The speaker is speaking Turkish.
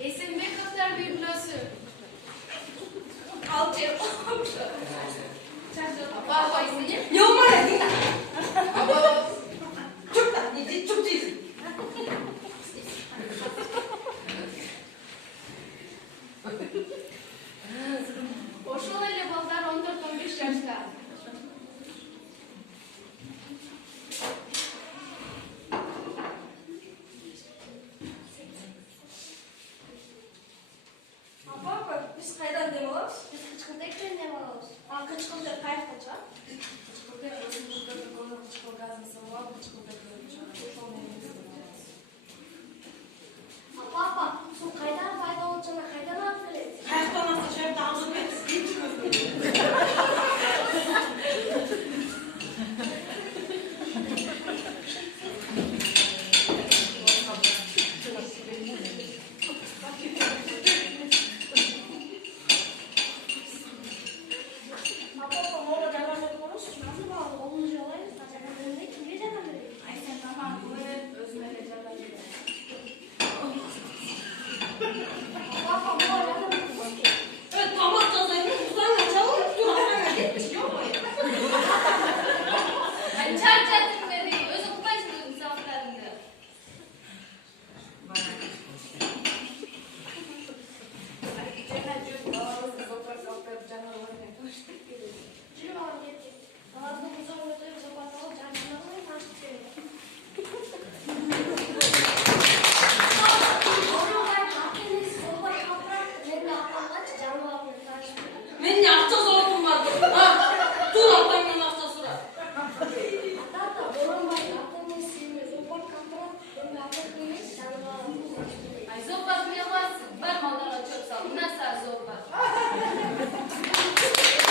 Esenmek kadar bir burası. Alçı. Apa ismini? Yok mana değil. Apa. Çok tatlıydı, çok güzel. Oşol ile ballar 14-15 yaşta. Apa, biz kaydan dem oluruz? Biz kıçkıldakken ne var olsun? Kıçkılda kayıp kaçar. Kıçkılda, burada da kıçkıl gazmasa var, kıçkılda